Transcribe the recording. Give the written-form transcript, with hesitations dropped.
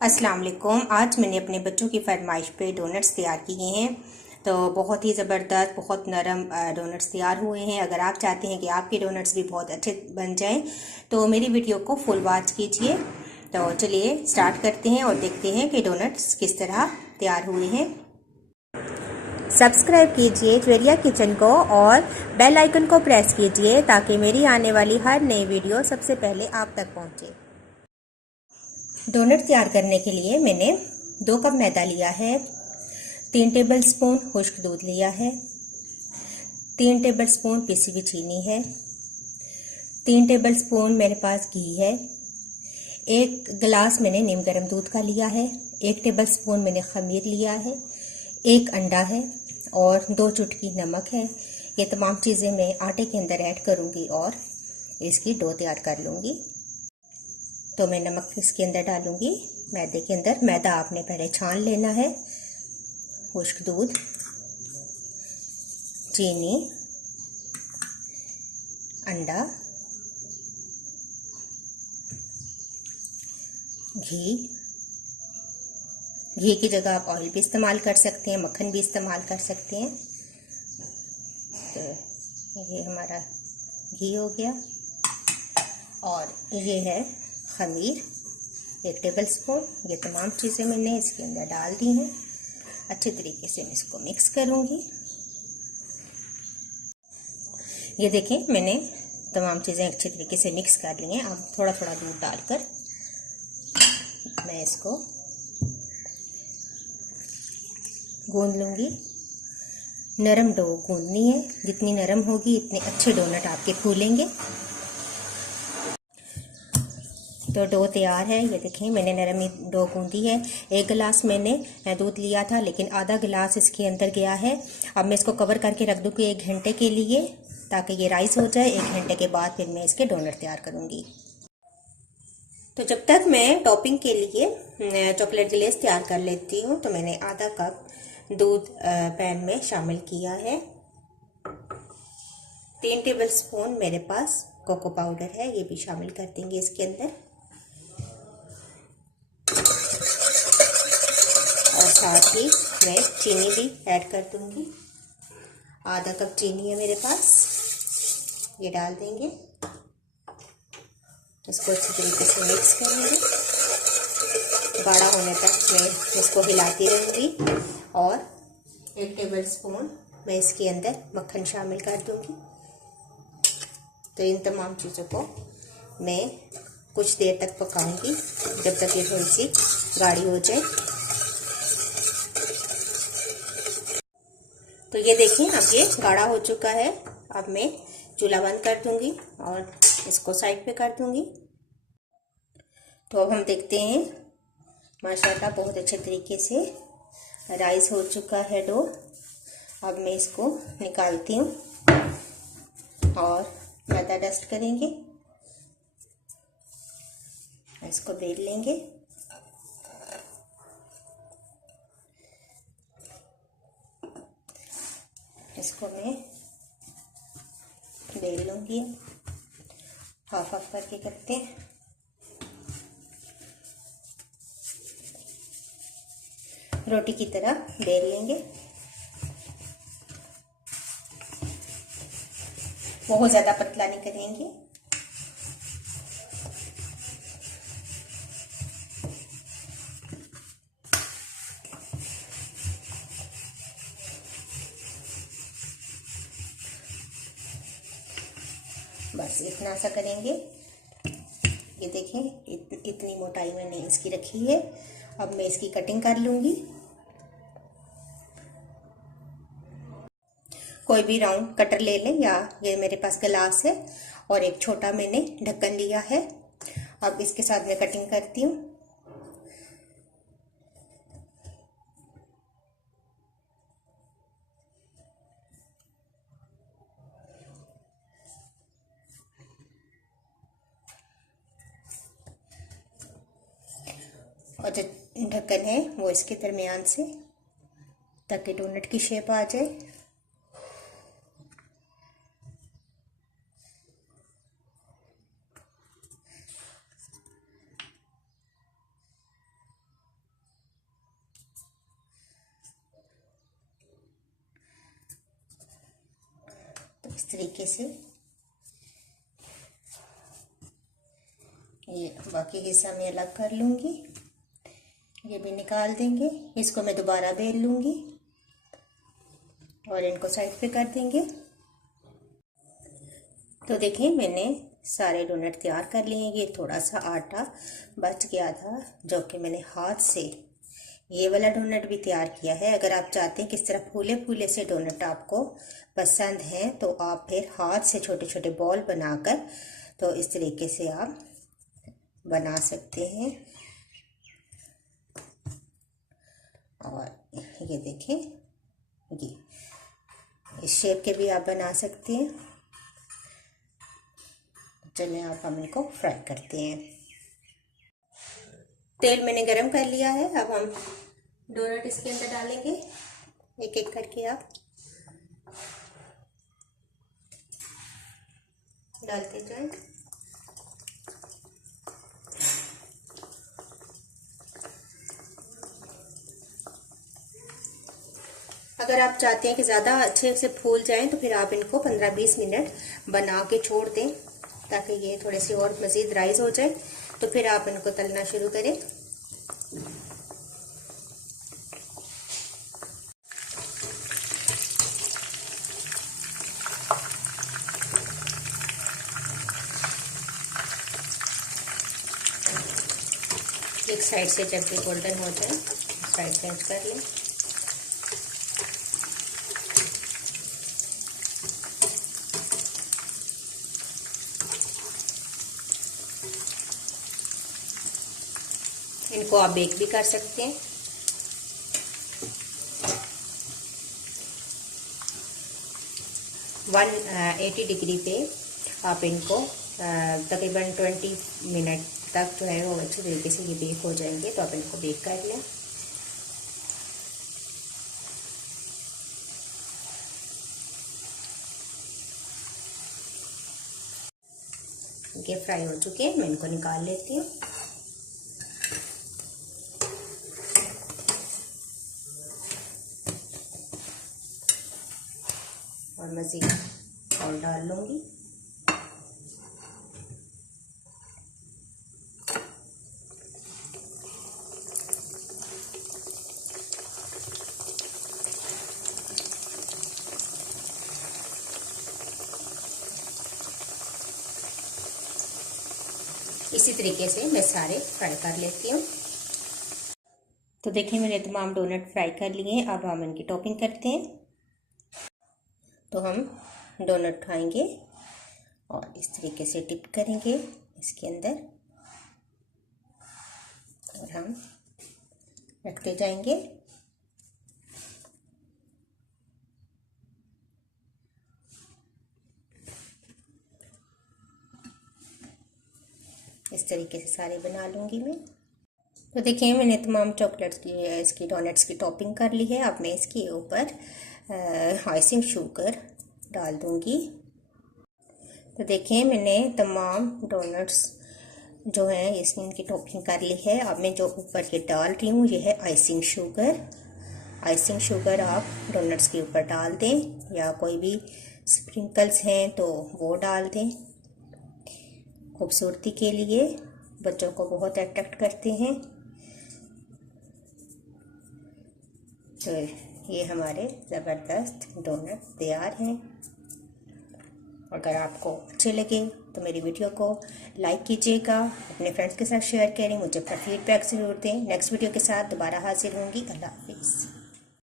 अस्सलाम वालेकुम। आज मैंने अपने बच्चों की फरमाइश पे डोनट्स तैयार किए हैं। तो बहुत ही ज़बरदस्त, बहुत नरम डोनट्स तैयार हुए हैं। अगर आप चाहते हैं कि आपके डोनट्स भी बहुत अच्छे बन जाएं तो मेरी वीडियो को फुल वॉच कीजिए। तो चलिए स्टार्ट करते हैं और देखते हैं कि डोनट्स किस तरह तैयार हुए हैं। सब्सक्राइब कीजिए ज्वेलिया किचन को और बेल आइकन को प्रेस कीजिए ताकि मेरी आने वाली हर नई वीडियो सबसे पहले आप तक पहुंचे। डोनट तैयार करने के लिए मैंने 2 कप मैदा लिया है, 3 टेबलस्पून खुश्क दूध लिया है, 3 टेबलस्पून पिसी हुई चीनी है, 3 टेबलस्पून मेरे पास घी है, 1 गिलास मैंने नीम गर्म दूध का लिया है, 1 टेबलस्पून मैंने खमीर लिया है, 1 अंडा है और 2 चुटकी नमक है। ये तमाम चीज़ें मैं आटे के अंदर ऐड करूँगी और इसकी डो तैयार कर लूँगी। तो मैं नमक इसके अंदर डालूंगी मैदे के अंदर। मैदा आपने पहले छान लेना है। खुश्क दूध, चीनी, अंडा, घी की जगह आप ऑयल भी इस्तेमाल कर सकते हैं, मक्खन भी इस्तेमाल कर सकते हैं। तो ये हमारा घी हो गया और ये है खमीर 1 टेबलस्पून। ये तमाम चीज़ें मैंने इसके अंदर डाल दी हैं। अच्छे तरीके से मैं इसको मिक्स करूँगी। ये देखें मैंने तमाम चीज़ें अच्छे तरीके से मिक्स कर ली हैं। अब थोड़ा थोड़ा दूध डालकर मैं इसको गूंद लूँगी। नरम डो गूंदनी है, जितनी नरम होगी इतने अच्छे डोनट आपके फूलेंगे। तो डो तैयार है। ये देखें मैंने नरम डो गूंदी है। 1 गिलास मैंने दूध लिया था लेकिन आधा गिलास इसके अंदर गया है। अब मैं इसको कवर करके रख दूँगी 1 घंटे के लिए ताकि ये राइस हो जाए। 1 घंटे के बाद फिर मैं इसके डोनट तैयार करूँगी। तो जब तक मैं टॉपिंग के लिए चॉकलेट ग्लेज़ तैयार कर लेती हूँ तो मैंने आधा कप दूध पैन में शामिल किया है। 3 टेबलस्पून मेरे पास कोको पाउडर है, ये भी शामिल कर देंगे इसके अंदर। और साथ ही मैं चीनी भी ऐड कर दूंगी। आधा कप चीनी है मेरे पास, ये डाल देंगे। इसको अच्छी तरीके से मिक्स करेंगे। गाढ़ा होने तक मैं इसको हिलाती रहूँगी और 1 टेबलस्पून मैं इसके अंदर मक्खन शामिल कर दूंगी। तो इन तमाम चीज़ों को मैं कुछ देर तक पकाऊंगी जब तक ये थोड़ी सी गाढ़ी हो जाए। तो ये देखिए अब ये गाढ़ा हो चुका है। अब मैं चूल्हा बंद कर दूंगी और इसको साइड पे कर दूंगी। तो अब हम देखते हैं माशाल्लाह बहुत अच्छे तरीके से राइस हो चुका है डो। अब मैं इसको निकालती हूँ और मैदा डस्ट करेंगे, इसको बेल लेंगे। इसको मैं बेल लूँगी, हाफ हाफ करके करते हैं। रोटी की तरह बेल लेंगे। बहुत ज़्यादा पतला नहीं करेंगे। बस इतना सा करेंगे। ये देखें इतनी मोटाई मैंने इसकी रखी है। अब मैं इसकी कटिंग कर लूँगी। कोई भी राउंड कटर ले लें या ये मेरे पास गिलास है और एक छोटा मैंने ढक्कन लिया है। अब इसके साथ मैं कटिंग करती हूँ। और जो ढक्कन है वो इसके दरमियान से, ताकि डोनट की शेप आ जाए। इस तरीके से ये बाकी हिस्सा मैं अलग कर लूँगी, ये भी निकाल देंगे। इसको मैं दोबारा बेल लूँगी और इनको साइड पे कर देंगे। तो देखिए मैंने सारे डोनट तैयार कर लिए। ये थोड़ा सा आटा बच गया था जो कि मैंने हाथ से ये वाला डोनट भी तैयार किया है। अगर आप चाहते हैं कि इस तरह फूले फूले से डोनट आपको पसंद हैं तो आप फिर हाथ से छोटे छोटे बॉल बनाकर तो इस तरीके से आप बना सकते हैं। और ये देखें, ये इस शेप के भी आप बना सकते हैं। चलिए आप हम इनको फ्राई करते हैं। तेल मैंने गरम कर लिया है। अब हम डोनट इसके अंदर डालेंगे एक एक करके। आप डालते जाएं। अगर आप चाहते हैं कि ज़्यादा अच्छे से फूल जाएं तो फिर आप इनको 15-20 मिनट बना के छोड़ दें ताकि ये थोड़े से और मज़ीद राइज हो जाए। तो फिर आप इनको तलना शुरू करें। एक साइड से जब भी गोल्डन हो जाए साइड चेंज कर लें। इनको आप बेक भी कर सकते हैं। वन 80 डिग्री पे आप इनको तकरीबन 20 मिनट तक जो है वो अच्छी तरीके से ये बेक हो जाएंगे। तो आप इनको बेक कर लें। ये फ्राई हो चुके हैं, मैं इनको निकाल लेती हूँ। और मज़ीद और डाल लूँगी। इसी तरीके से मैं सारे फ्राई कर लेती हूँ। तो देखिए मैंने तमाम डोनट फ्राई कर लिए हैं। अब हम इनकी टॉपिंग करते हैं। तो हम डोनट खाएंगे और इस तरीके से डिप करेंगे इसके अंदर और हम रखते जाएंगे। इस तरीके से सारे बना लूँगी मैं। तो देखिए मैंने तमाम चॉकलेट्स की इसकी डोनट्स की टॉपिंग कर ली है। अब मैं इसके ऊपर आइसिंग शुगर डाल दूँगी। तो देखिए मैंने तमाम डोनट्स जो हैं इसमें इनकी टॉपिंग कर ली है। अब मैं जो ऊपर ये डाल रही हूँ ये है आइसिंग शुगर। आइसिंग शुगर आप डोनट्स के ऊपर डाल दें या कोई भी स्प्रिंकल्स हैं तो वो डाल दें। खूबसूरती के लिए बच्चों को बहुत अट्रैक्ट करते हैं। तो ये हमारे ज़बरदस्त डोनट तैयार हैं। अगर आपको अच्छे लगे तो मेरी वीडियो को लाइक कीजिएगा, अपने फ्रेंड्स के साथ शेयर करें, मुझे अपना फीडबैक ज़रूर दें। नेक्स्ट वीडियो के साथ दोबारा हाजिर होंगी। अल्लाह हाफिज़।